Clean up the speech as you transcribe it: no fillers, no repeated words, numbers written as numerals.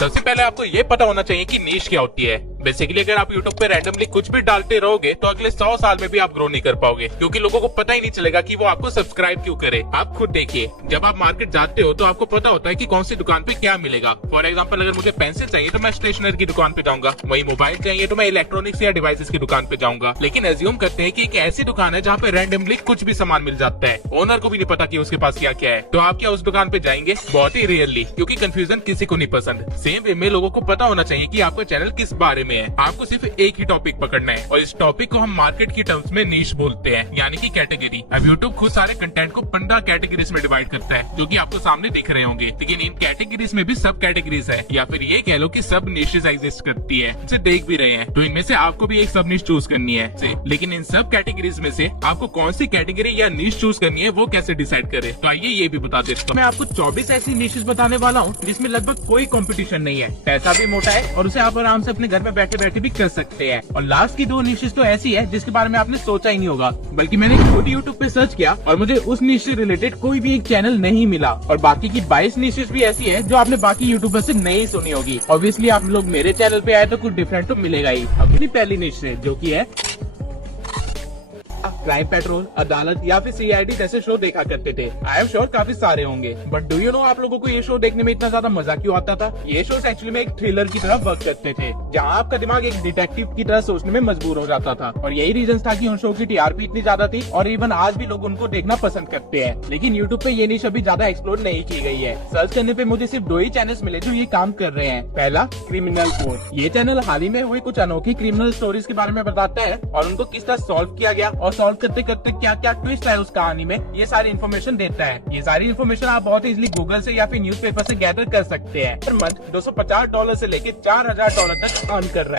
सबसे पहले आपको ये पता होना चाहिए कि नीश क्या होती है। बेसिकली अगर आप यूट्यूब पे रैंडमली कुछ भी डालते रहोगे तो अगले 100 साल में भी आप ग्रो नहीं कर पाओगे, क्योंकि लोगों को पता ही नहीं चलेगा कि वो आपको सब्सक्राइब क्यों करे। आप खुद देखिए, जब आप मार्केट जाते हो तो आपको पता होता है कि कौन सी दुकान पे क्या मिलेगा। फॉर एग्जाम्पल, अगर मुझे पेंसिल चाहिए तो मैं स्टेशनरी की दुकान पे जाऊंगा, वही मोबाइल चाहिए तो मैं इलेक्ट्रॉनिक्स या डिवाइसेस की दुकान पे जाऊंगा। लेकिन एज्यूम करते हैं कि एक ऐसी दुकान है जहाँ पे रैंडमली कुछ भी सामान मिल जाता है, ओनर को भी नहीं पता कि उसके पास क्या क्या है, तो आप क्या उस दुकान पे जाएंगे? बहुत ही रेयरली, क्योंकि कंफ्यूजन किसी को नहीं पसंद। सेम वे में लोगों को पता होना चाहिए कि आपका चैनल किस बारे में है। आपको सिर्फ एक ही टॉपिक पकड़ना है, और इस टॉपिक को हम मार्केट की टर्म्स में नीश बोलते हैं, यानी कि कैटेगरी। अब यूट्यूब खुद सारे कंटेंट को 15 कैटेगरीज में डिवाइड करता है, जो कि आपको सामने दिख रहे होंगे। लेकिन इन कैटेगरीज में भी सब कैटेगरीज है, या फिर ये कह लो कि सब निशेस एग्जिस्ट करती है, जिसे देख भी रहे हैं। तो इनमें से आपको भी एक सब निश चूज करनी है। लेकिन इन सब कैटेगरीज में से आपको कौन सी कैटेगरी या निश चूज करनी है, वो कैसे डिसाइड करे, तो आइए ये भी बता देता हूँ। मैं आपको 24 ऐसी निशेस बताने वाला हूँ जिसमें लगभग कोई कंपटीशन नहीं है, पैसा भी मोटा है, और उसे आप आराम से अपने घर में बैठे बैठे भी कर सकते हैं। और लास्ट की 2 निशेस तो ऐसी है जिसके बारे में आपने सोचा ही नहीं होगा, बल्कि मैंने खुद यूट्यूब पे सर्च किया और मुझे उस निश से रिलेटेड कोई भी एक चैनल नहीं मिला। और बाकी की 22 निशेस भी ऐसी है जो आपने बाकी यूट्यूबर से नहीं सुनी होगी। ऑब्वियसली आप लोग मेरे चैनल पे आए तो कुछ डिफरेंट तो मिलेगा ही। अपनी पहली निश से, जो की है क्राइम पेट्रोल, अदालत या फिर सीआईडी जैसे शो देखा करते थे। आई एम श्योर काफी सारे होंगे, बट डू यू नो आप लोगों को ये शो देखने में इतना ज्यादा मजा क्यों आता था? ये शोज एक्चुअली में एक थ्रिलर की तरह वर्क करते थे, जहाँ आपका दिमाग एक डिटेक्टिव की तरह सोचने में मजबूर हो जाता था। और यही रीजन था कि उन शो की टीआरपी इतनी ज्यादा थी, और इवन आज भी लोग उनको देखना पसंद करते हैं। लेकिन यूट्यूब पे ये निश अभी ज्यादा एक्सप्लोर नहीं की गई है। सर्च करने पे मुझे सिर्फ 2 ही चैनल्स मिले जो ये काम कर रहे हैं। पहला, क्रिमिनल कोड। ये चैनल हाल ही में हुई कुछ अनोखी क्रिमिनल स्टोरीज के बारे में बताता है, और उनको किस तरह सॉल्व किया गया, और सॉल्व करते करते क्या क्या ट्विस्ट है उस कहानी में, ये सारी इन्फॉर्मेशन देता है। ये सारी इन्फॉर्मेशन आप बहुत इजीली गूगल से या फिर न्यूज़पेपर से गैदर कर सकते हैं। हर मंथ $250 से लेके $4000 तक अर्न कर रहा है।